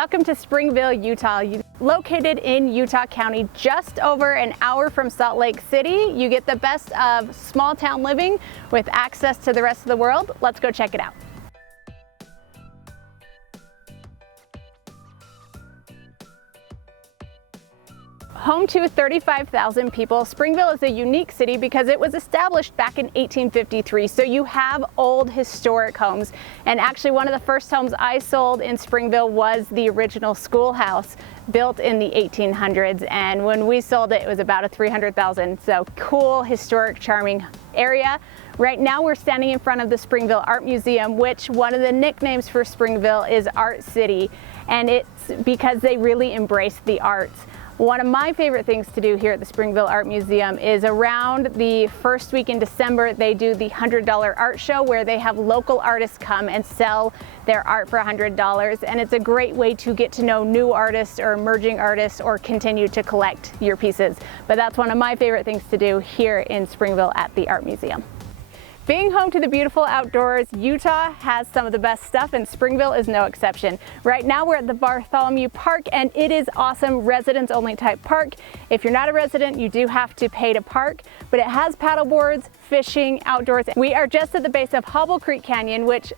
Welcome to Springville, Utah. Located in Utah County, just over an hour from Salt Lake City, you get the best of small town living with access to the rest of the world. Let's go check it out. Home to 35,000 people, Springville is a unique city because it was established back in 1853. So you have old historic homes. And actually one of the first homes I sold in Springville was the original schoolhouse built in the 1800s. And when we sold it, it was about a $300,000. So cool, historic, charming area. Right now we're standing in front of the Springville Art Museum, which one of the nicknames for Springville is Art City. And it's because they really embrace the arts. One of my favorite things to do here at the Springville Art Museum is around the first week in December, they do the $100 art show where they have local artists come and sell their art for $100. And it's a great way to get to know new artists or emerging artists or continue to collect your pieces. But that's one of my favorite things to do here in Springville at the Art Museum. Being home to the beautiful outdoors, Utah has some of the best stuff and Springville is no exception. Right now we're at the Bartholomew Park and it is awesome, residents only type park. If you're not a resident, you do have to pay to park, but it has paddle boards, fishing, outdoors. We are just at the base of Hobble Creek Canyon, which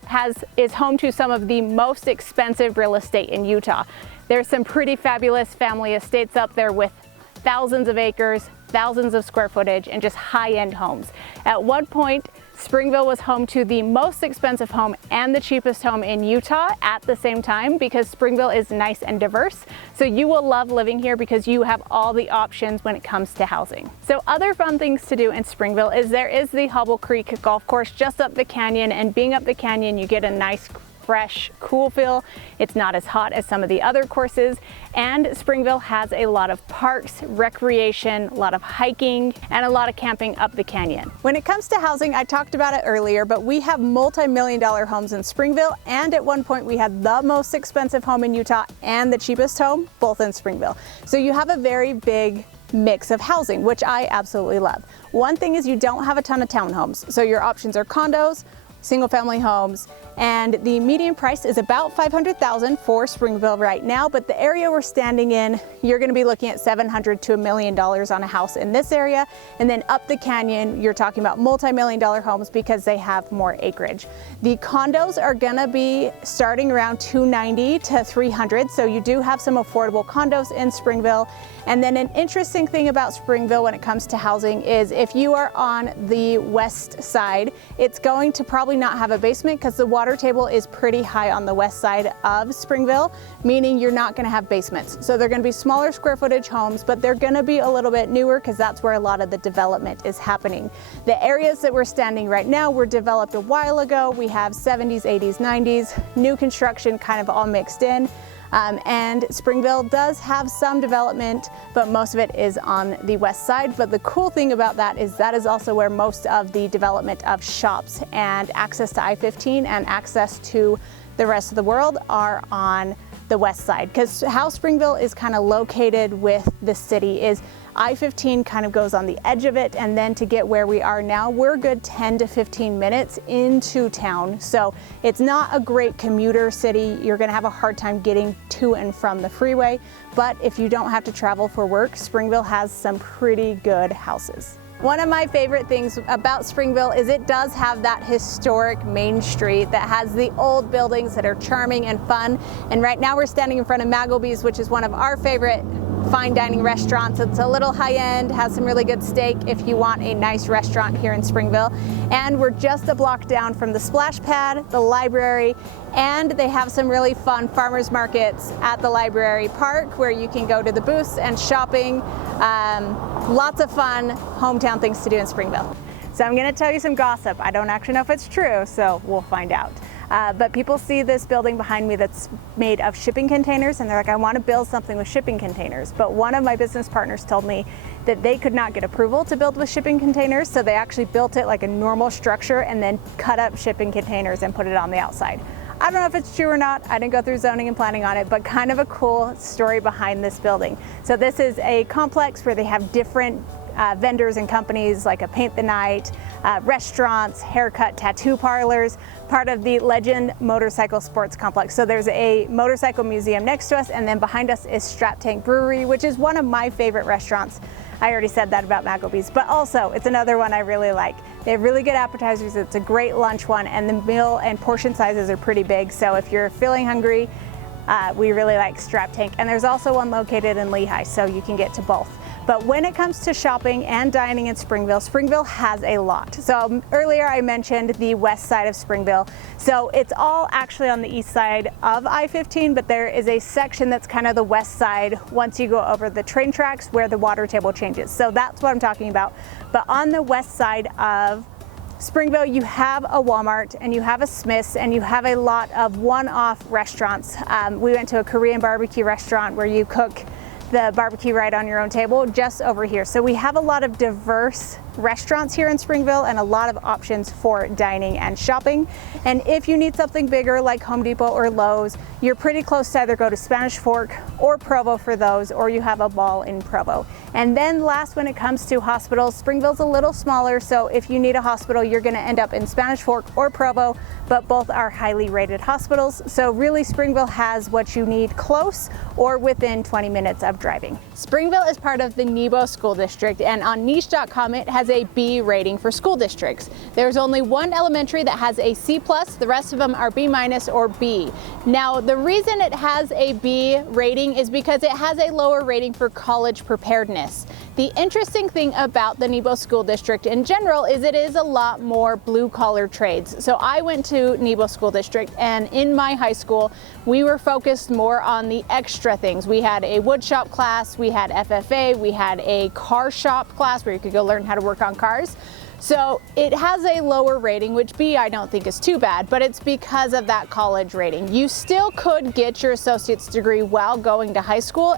is home to some of the most expensive real estate in Utah. There's some pretty fabulous family estates up there with thousands of acres, thousands of square footage, and just high-end homes. At one point, Springville was home to the most expensive home and the cheapest home in Utah at the same time because Springville is nice and diverse. So you will love living here because you have all the options when it comes to housing. So other fun things to do in Springville is there is the Hobble Creek golf course just up the canyon, and being up the canyon you get a nice fresh, cool feel. It's not as hot as some of the other courses, and Springville has a lot of parks, recreation, a lot of hiking, and a lot of camping up the canyon. When it comes to housing, I talked about it earlier, but we have multi-million-dollar homes in Springville, and at one point we had the most expensive home in Utah and the cheapest home, both in Springville. So you have a very big mix of housing, which I absolutely love. One thing is you don't have a ton of townhomes, so your options are condos, single-family homes, and the median price is about $500,000 for Springville right now, but the area we're standing in, you're gonna be looking at $700,000 to $1 million on a house in this area, and then up the canyon, you're talking about multi-million-dollar homes because they have more acreage. The condos are gonna be starting around $290,000 to $300,000, so you do have some affordable condos in Springville. And then an interesting thing about Springville when it comes to housing is if you are on the west side, it's going to probably not have a basement because the water table is pretty high on the west side of Springville, meaning you're not going to have basements. So they're going to be smaller square footage homes, but they're going to be a little bit newer because that's where a lot of the development is happening. The areas that we're standing right now were developed a while ago. We have 70s, 80s, 90s, new construction kind of all mixed in. And Springville does have some development, but most of it is on the west side. But the cool thing about that is also where most of the development of shops and access to I-15 and access to the rest of the world are on the west side. Because how Springville is kind of located with the city is I-15 kind of goes on the edge of it, and then to get where we are now, we're a good 10 to 15 minutes into town. So it's not a great commuter city. You're gonna have a hard time getting to and from the freeway, but if you don't have to travel for work, Springville has some pretty good houses. One of my favorite things about Springville is it does have that historic main street that has the old buildings that are charming and fun. And right now we're standing in front of Maggleby's, which is one of our favorite fine dining restaurants. It's a little high-end, has some really good steak if you want a nice restaurant here in Springville. And we're just a block down from the splash pad, the library, and they have some really fun farmers markets at the library park where you can go to the booths and shopping. Lots of fun hometown things to do in Springville. So I'm going to tell you some gossip. I don't actually know if it's true, so we'll find out. But people see this building behind me that's made of shipping containers, and they're like, I want to build something with shipping containers. But one of my business partners told me that they could not get approval to build with shipping containers, so they actually built it like a normal structure and then cut up shipping containers and put it on the outside. I don't know if it's true or not. I didn't go through zoning and planning on it, but kind of a cool story behind this building. So this is a complex where they have different vendors and companies like a Paint the Night, restaurants, haircut, tattoo parlors, part of the Legend Motorcycle Sports Complex. So there's a motorcycle museum next to us, and then behind us is Strap Tank Brewery, which is one of my favorite restaurants. I already said that about Maggleby's, but also it's another one I really like. They have really good appetizers, it's a great lunch one, and the meal and portion sizes are pretty big. So if you're feeling hungry, we really like Strap Tank. And there's also one located in Lehigh, so you can get to both. But when it comes to shopping and dining in Springville, Springville has a lot. So earlier I mentioned the west side of Springville. So it's all actually on the east side of I-15, but there is a section that's kind of the west side once you go over the train tracks where the water table changes. So that's what I'm talking about. But on the west side of Springville, you have a Walmart and you have a Smith's and you have a lot of one-off restaurants. We went to a Korean barbecue restaurant where you cook the barbecue right on your own table just over here. So we have a lot of diverse restaurants here in Springville and a lot of options for dining and shopping. And if you need something bigger like Home Depot or Lowe's, you're pretty close to either go to Spanish Fork or Provo for those, or you have a mall in Provo. And then last, when it comes to hospitals, Springville's a little smaller, so if you need a hospital, you're gonna end up in Spanish Fork or Provo, but both are highly rated hospitals. So really Springville has what you need close or within 20 minutes of driving. Springville is part of the Nebo School District, and on niche.com it has a B rating for school districts. There's only one elementary that has a C+, the rest of them are B- or B. Now the reason it has a B rating is because it has a lower rating for college preparedness. The interesting thing about the Nebo School District in general is it is a lot more blue-collar trades. So I went to Nebo School District, and in my high school we were focused more on the extra things. We had a wood shop class, we had FFA, we had a car shop class where you could go learn how to work on cars. So it has a lower rating, which B I don't think is too bad, but it's because of that college rating. You still could get your associate's degree while going to high school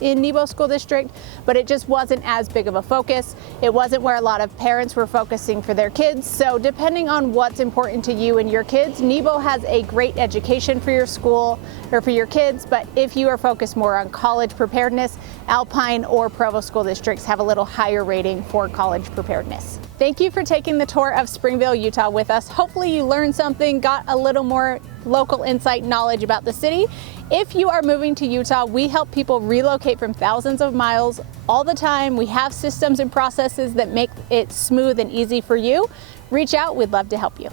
in Nebo School District, but it just wasn't as big of a focus. It wasn't where a lot of parents were focusing for their kids. So depending on what's important to you and your kids, Nebo has a great education for your school or for your kids, but if you are focused more on college preparedness, Alpine or Provo school districts have a little higher rating for college preparedness. Thank you for taking the tour of Springville, Utah with us. Hopefully you learned something, got a little more local insight knowledge about the city. If you are moving to Utah, we help people relocate from thousands of miles all the time. We have systems and processes that make it smooth and easy for you. Reach out, we'd love to help you.